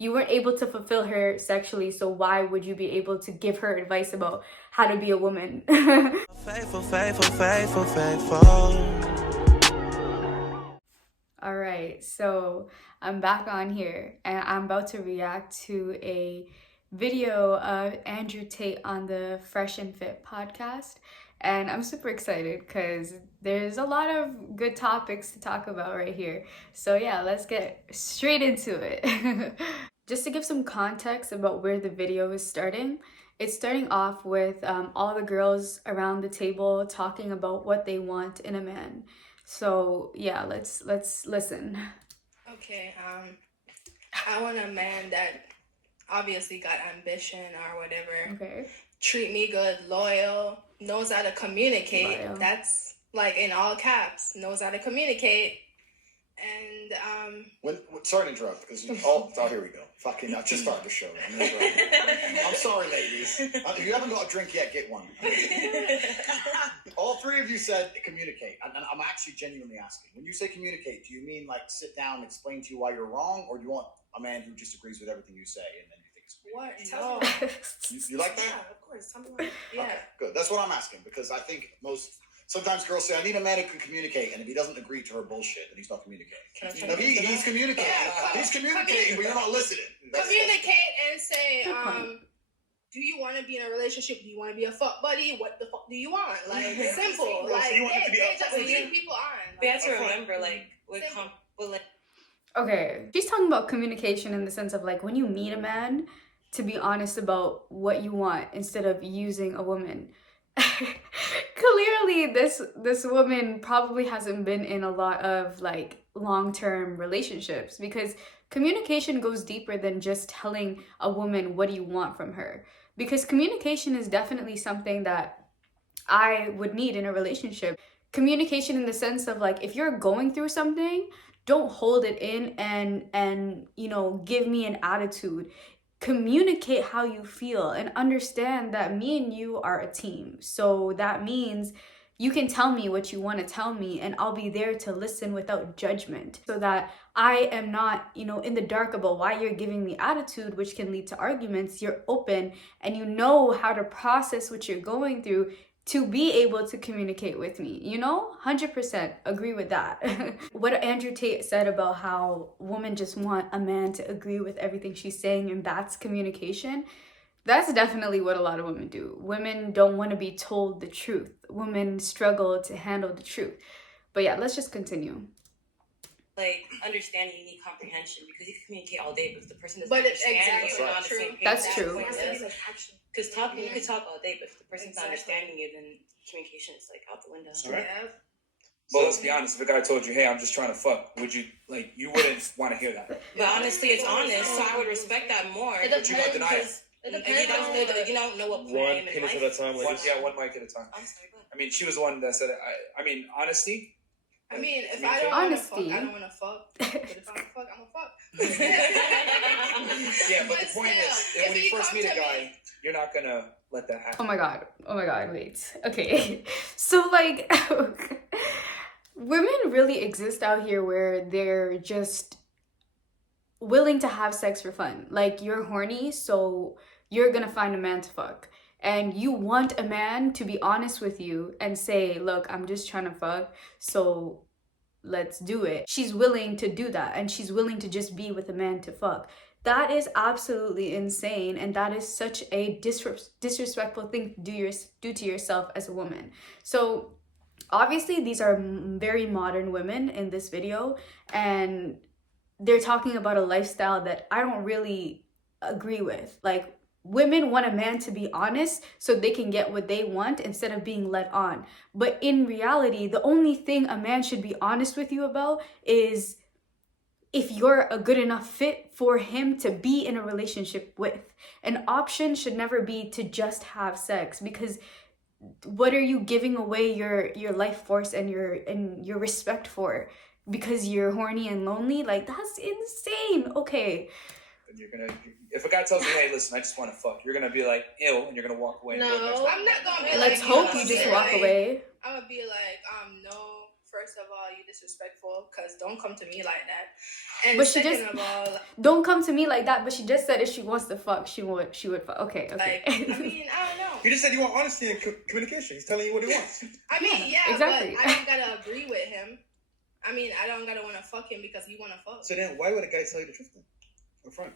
You weren't able to fulfill her sexually, so why would you be able to give her advice about how to be a woman? Faithful, faithful, faithful, faithful. All right, so I'm back on here and I'm about to react to a video of Andrew Tate on the Fresh and Fit podcast. And I'm super excited because there's a lot of good topics to talk about right here. So yeah, let's get straight into it. Just to give some context about where the video is starting, it's starting off with all the girls around the table talking about what they want in a man. So yeah, let's listen. Okay, I want a man that obviously got ambition or whatever. Okay. Treat me good, loyal, knows how to communicate. Loyal. That's like in all caps, knows how to communicate. And sorry to interrupt because oh here we go. Fucking I just started the show. I'm sorry, ladies. If you haven't got a drink yet, get one. All three of you said communicate, and I'm actually genuinely asking. When you say communicate, do you mean like sit down and explain to you why you're wrong, or do you want a man who just agrees with everything you say and then you think it's what? No. You like that? Yeah, of course. Something like yeah. Okay, good. That's what I'm asking because I think sometimes girls say, I need a man who can communicate, and if he doesn't agree to her bullshit, then he's not communicating. He's communicating. Yeah, he's communicating, but you're not listening. Communicate and say, do you want to be in a relationship? Do you want to be a fuck buddy? What the fuck do you want? Like, simple. Like, they just lead people on. We have to remember, like, Okay, she's talking about communication in the sense of like when you meet a man, to be honest about what you want instead of using a woman. Clearly this woman probably hasn't been in a lot of like long-term relationships because communication goes deeper than just telling a woman what do you want from her, because communication is definitely something that I would need in a relationship. Communication in the sense of like if you're going through something, don't hold it in and you know, give me an attitude. Communicate how you feel and understand that me and you are a team. So that means you can tell me what you want to tell me and I'll be there to listen without judgment, so that I am not, you know, in the dark about why you're giving me attitude, which can lead to arguments. You're open and you know how to process what you're going through to be able to communicate with me, you know? 100% agree with that. What Andrew Tate said about how women just want a man to agree with everything she's saying and that's communication, that's definitely what a lot of women do. Women don't want to be told the truth. Women struggle to handle the truth. But yeah, let's just continue. Like, understanding, you need comprehension, because you can communicate all day, but if the person doesn't understand you, you're not on the same page. That's true. Because you could talk all day, but if the person's not understanding you, then communication is like out the window. Right. Yeah. Well, let's be honest. If a guy told you, "Hey, I'm just trying to fuck," would you like? You wouldn't want to hear that. But honestly, it's honest, so I would respect that more. But you got denied. You don't know what one penis at a time. One mic at a time. I'm sorry, I mean, she was the one that said it. I mean, honesty. I mean, if I don't want to fuck, I don't want to fuck. But if I'm a fuck, I'm a fuck. Yeah, but the point is, when you first meet a guy, you're not gonna let that happen. Oh my god, wait. Okay. So like women really exist out here where they're just willing to have sex for fun. Like you're horny, so you're gonna find a man to fuck. And you want a man to be honest with you and say, look, I'm just trying to fuck, so let's do it. She's willing to do that, and she's willing to just be with a man to fuck. That is absolutely insane, and that is such a disrespectful thing to do to yourself as a woman. So obviously these are very modern women in this video, and they're talking about a lifestyle that I don't really agree with. Like, women want a man to be honest so they can get what they want instead of being led on. But in reality, the only thing a man should be honest with you about is if you're a good enough fit for him to be in a relationship with. An option should never be to just have sex, because what are you giving away your life force and your respect for because you're horny and lonely? Like, that's insane. Okay. If a guy tells you, hey, listen, I just want to fuck, you're going to be like, ew, and you're going to walk away. No, I'm not going to be Let's hope you just walk away. I'm going to be like, no, first of all, you disrespectful, because don't come to me like that. And But she second just of all, don't come to me like that. But she just said if she wants to fuck, she would fuck. Okay. like, I mean, I don't know. You just said you want honesty and communication. He's telling you what he wants. I mean, yeah, exactly. but I don't gotta agree with him. I mean, I don't gotta want to fuck him because he want to fuck. So then, why would a guy tell you the truth then? Up front.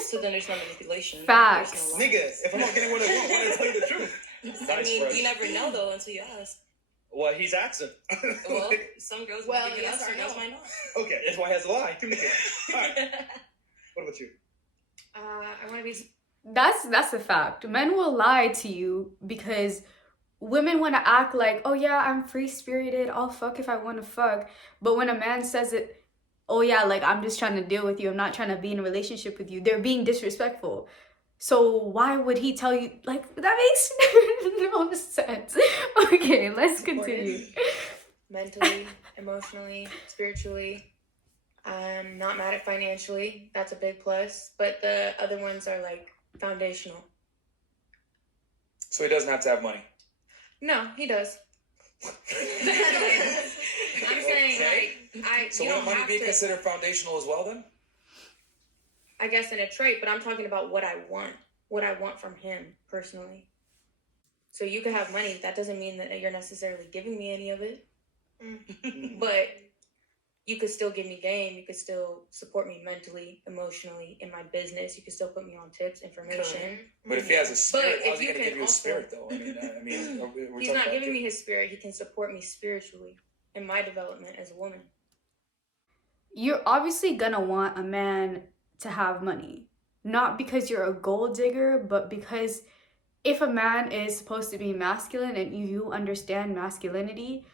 So then there's no manipulation. Facts. There's no Nigga, if I'm not getting what I want, why did I tell you the truth? I mean, you never know though until you ask. Well, he's asking. Well, some girls might give it up, some girls might not. Okay, that's why he has a lie. Communicate. All right. What about you? I want to be. That's a fact. Men will lie to you because women want to act like, oh yeah, I'm free spirited. I'll fuck if I want to fuck. But when a man says it, oh yeah, like I'm just trying to deal with you. I'm not trying to be in a relationship with you. They're being disrespectful. So why would he tell you, like, that makes no sense. Okay, let's continue. Mentally, emotionally, spiritually. I'm not mad at financially. That's a big plus. But the other ones are like foundational. So he doesn't have to have money. No, he does. I'm saying like So you wouldn't don't money have be to, considered foundational as well then? I guess in a trait, but I'm talking about what I want from him personally. So you could have money. That doesn't mean that you're necessarily giving me any of it. But you could still give me game. You could still support me mentally, emotionally, in my business. You could still put me on tips, information. But if he has a spirit, But how's he if going to you give you a can spirit though? I mean, we're He's talking not about giving me his spirit. He can support me spiritually in my development as a woman. You're obviously gonna want a man to have money. Not because you're a gold digger, but because if a man is supposed to be masculine and you understand masculinity,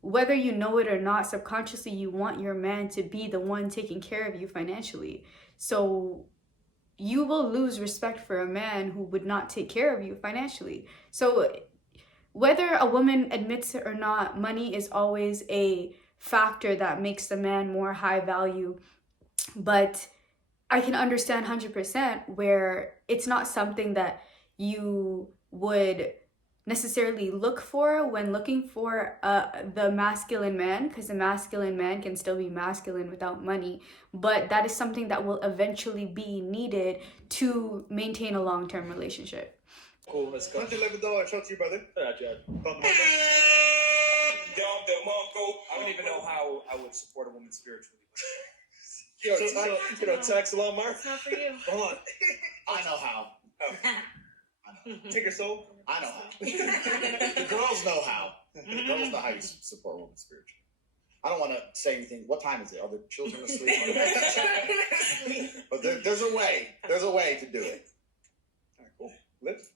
whether you know it or not, subconsciously you want your man to be the one taking care of you financially. So you will lose respect for a man who would not take care of you financially. So whether a woman admits it or not, money is always a factor that makes the man more high value. But I can understand 100% where it's not something that you would necessarily look for when looking for the masculine man, because the masculine man can still be masculine without money, but that is something that will eventually be needed to maintain a long-term relationship. Cool, let's go. Why don't you let the door show to your brother? I don't even know how I would support a woman spiritually. Tax along, Mark. It's not for you. Hold on. I know how. Oh. I know. Take your soul. I know how. The girls know how. The girls know how you support women spiritually. I don't want to say anything. What time is it? Are the children asleep? But there's a way. There's a way to do it. All right, cool. Lips.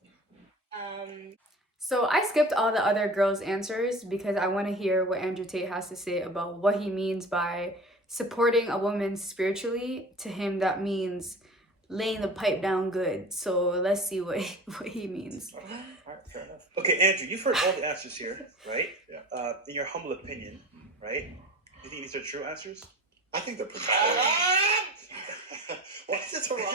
So I skipped all the other girls' answers because I want to hear what Andrew Tate has to say about what he means by supporting a woman spiritually. To him, that means laying the pipe down good. So let's see what he means. All right, fair enough. Okay, Andrew, you've heard all the answers here, right? Yeah. In your humble opinion, right? Do you think these are true answers? I think they're pretty true. Why is it haram?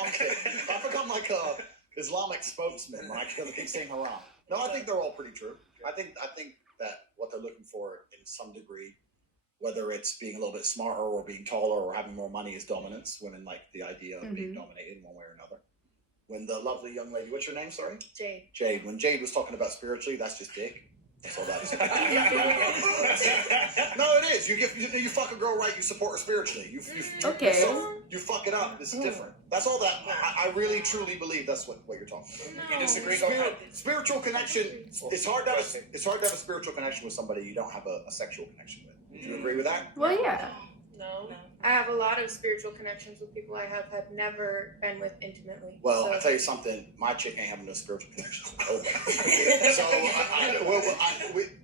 I've become like a Islamic spokesman when I keep saying haram. No, I think they're all pretty true. I think that what they're looking for in some degree, whether it's being a little bit smarter or being taller or having more money, is dominance. Women like the idea of being dominated in one way or another. When the lovely young lady, what's your name, sorry? Jade. Jade. When Jade was talking about spiritually, that's just dick. That's all that is. No, it is. You fuck a girl right, you support her spiritually. You fuck it up. This is different. That's all that. I really truly believe that's what you're talking about. You disagree? Spiritual connection. It's hard to have a spiritual connection with somebody you don't have a sexual connection with. Do you agree with that? Well, yeah. No. I have a lot of spiritual connections with people I have never been with intimately. Well, I'll tell you something. My chick ain't having no spiritual connection. So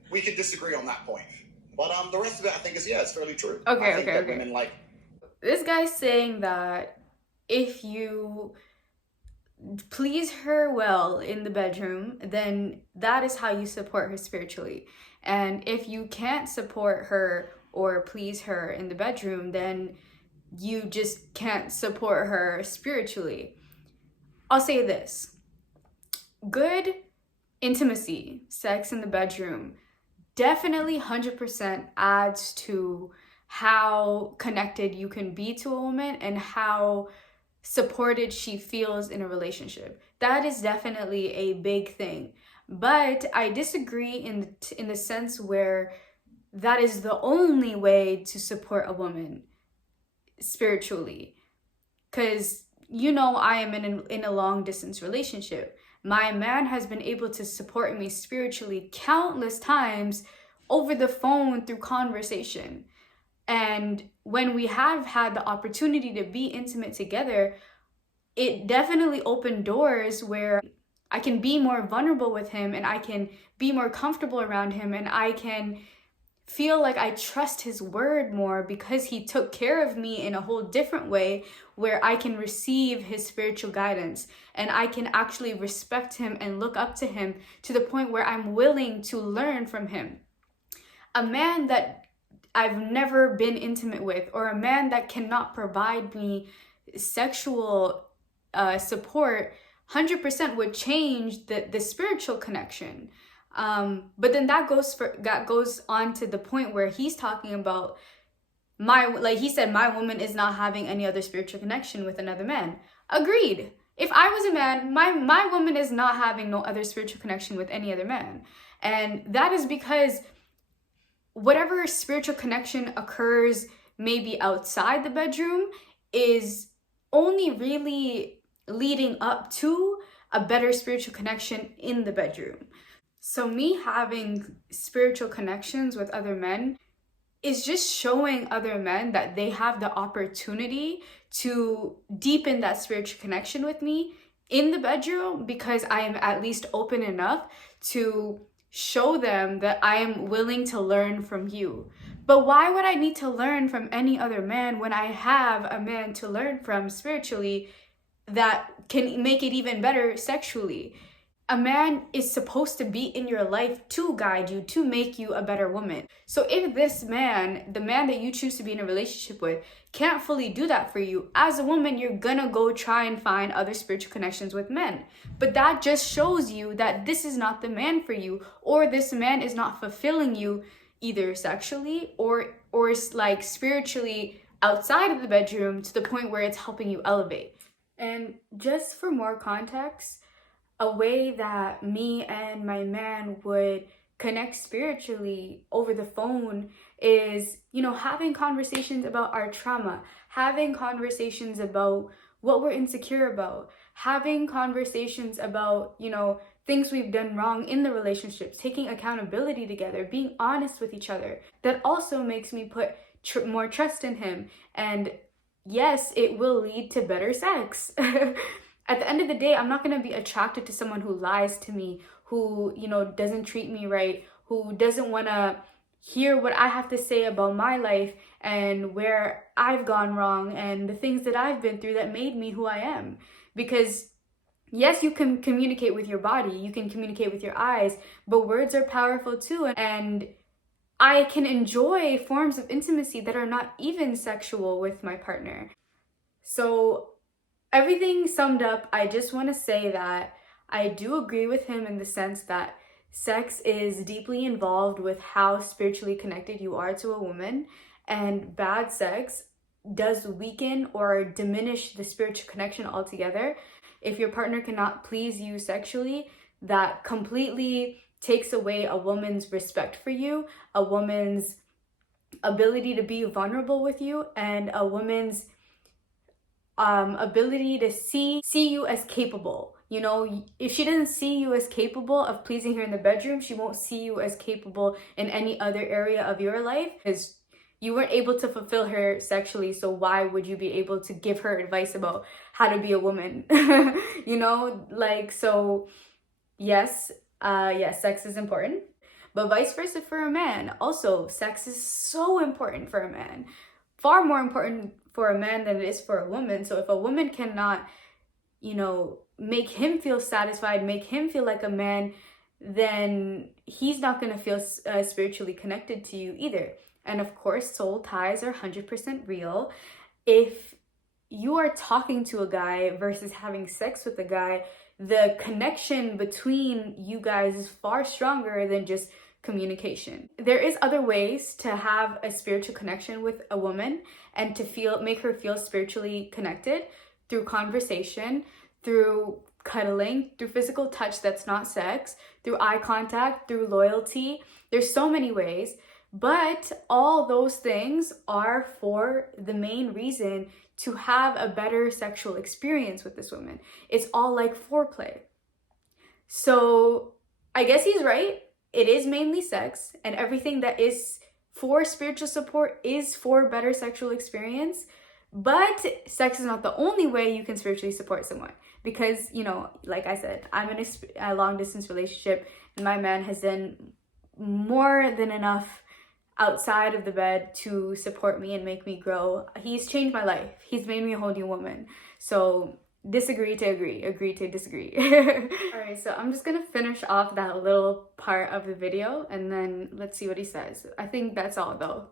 we can disagree on that point. But the rest of it, I think, it's fairly true. Okay. Women like this guy's saying that if you please her well in the bedroom, then that is how you support her spiritually. And if you can't support her or please her in the bedroom, then you just can't support her spiritually. I'll say this. Good intimacy, sex in the bedroom, definitely 100% adds to how connected you can be to a woman and how supported she feels in a relationship. That is definitely a big thing. But I disagree in the sense where that is the only way to support a woman spiritually. Because, you know, I am in a long distance relationship. My man has been able to support me spiritually countless times over the phone through conversation. And when we have had the opportunity to be intimate together, it definitely opened doors where I can be more vulnerable with him and I can be more comfortable around him and I can feel like I trust his word more because he took care of me in a whole different way where I can receive his spiritual guidance and I can actually respect him and look up to him to the point where I'm willing to learn from him. A man that I've never been intimate with, or a man that cannot provide me sexual support, 100% would change the spiritual connection. But then that goes on to the point where he's talking about he said, my woman is not having any other spiritual connection with another man. Agreed. If I was a man, my woman is not having no other spiritual connection with any other man. And that is because whatever spiritual connection occurs maybe outside the bedroom is only really leading up to a better spiritual connection in the bedroom. So me having spiritual connections with other men is just showing other men that they have the opportunity to deepen that spiritual connection with me in the bedroom, because I am at least open enough to show them that I am willing to learn from you. But why would I need to learn from any other man when I have a man to learn from spiritually that can make it even better sexually? A man is supposed to be in your life to guide you, to make you a better woman. So if this man, the man that you choose to be in a relationship with, can't fully do that for you, as a woman, you're gonna go try and find other spiritual connections with men. But that just shows you that this is not the man for you, or this man is not fulfilling you either sexually or like spiritually outside of the bedroom to the point where it's helping you elevate. And just for more context, a way that me and my man would connect spiritually over the phone is, you know, having conversations about our trauma, having conversations about what we're insecure about, having conversations about, you know, things we've done wrong in the relationships, taking accountability together, being honest with each other. That also makes me put more trust in him. And yes, it will lead to better sex. At the end of the day, I'm not going to be attracted to someone who lies to me, who, you know, doesn't treat me right, who doesn't want to hear what I have to say about my life and where I've gone wrong and the things that I've been through that made me who I am. Because yes, you can communicate with your body, you can communicate with your eyes, but words are powerful too. And I can enjoy forms of intimacy that are not even sexual with my partner. So everything summed up, I just want to say that I do agree with him in the sense that sex is deeply involved with how spiritually connected you are to a woman, and bad sex does weaken or diminish the spiritual connection altogether. If your partner cannot please you sexually, that completely takes away a woman's respect for you, a woman's ability to be vulnerable with you, and a woman's ability to see you as capable. You know, if she doesn't see you as capable of pleasing her in the bedroom, she won't see you as capable in any other area of your life, because you weren't able to fulfill her sexually. So why would you be able to give her advice about how to be a woman? You know, like, so yes, sex is important, but vice versa for a man. Also, sex is so important for a man, far more important for a man than it is for a woman. So if a woman cannot, you know, make him feel satisfied, make him feel like a man, then he's not going to feel spiritually connected to you either. And of course, soul ties are 100% real. If you are talking to a guy versus having sex with a guy, the connection between you guys is far stronger than just communication. There is other ways to have a spiritual connection with a woman and to make her feel spiritually connected through conversation, through cuddling, through physical touch that's not sex, through eye contact, through loyalty. There's so many ways, but all those things are for the main reason to have a better sexual experience with this woman. It's all like foreplay. So I guess he's right. It is mainly sex, and everything that is for spiritual support is for better sexual experience. But sex is not the only way you can spiritually support someone, because, you know, like I said, I'm in a long distance relationship, and my man has done more than enough outside of the bed to support me and make me grow. He's changed my life. He's made me a whole new woman. So disagree to agree, agree to disagree. All right, so I'm just gonna finish off that little part of the video and then let's see what he says. I think that's all though.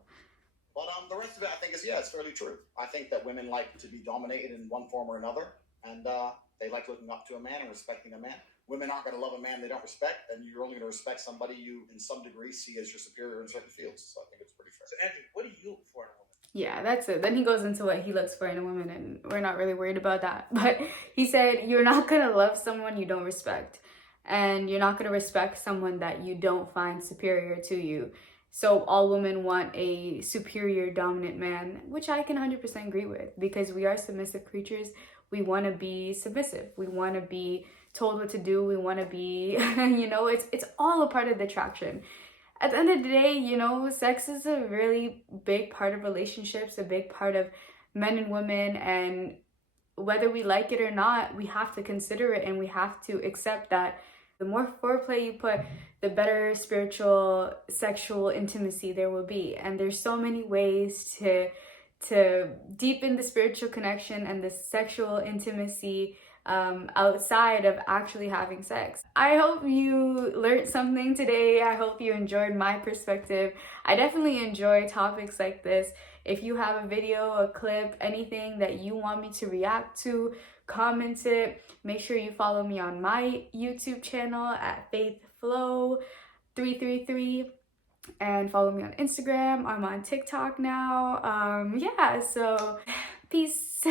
But the rest of it, I think, is, yeah, it's fairly true. I think that women like to be dominated in one form or another, and they like looking up to a man and respecting a man. Women aren't going to love a man they don't respect, and you're only going to respect somebody you, in some degree, see as your superior in certain fields. So I think it's pretty fair. So, Andrew, what do you look for in a woman? Yeah, that's it. Then he goes into what he looks for in a woman, and we're not really worried about that. But he said, you're not going to love someone you don't respect, and you're not going to respect someone that you don't find superior to you. So all women want a superior, dominant man, which I can 100% agree with, because we are submissive creatures. We want to be submissive. We want to be told what to do. We want to be, you know, it's all a part of the attraction. At the end of the day, you know, sex is a really big part of relationships, a big part of men and women, and whether we like it or not, we have to consider it, and we have to accept that the more foreplay you put, the better spiritual, sexual intimacy there will be. And there's so many ways to deepen the spiritual connection and the sexual intimacy outside of actually having sex. I hope you learned something today. I hope you enjoyed my perspective. I definitely enjoy topics like this. If you have a video, a clip, anything that you want me to react to, comment it. Make sure you follow me on my YouTube channel at FaithFlow333 and follow me on Instagram. I'm on TikTok now. Yeah, so peace.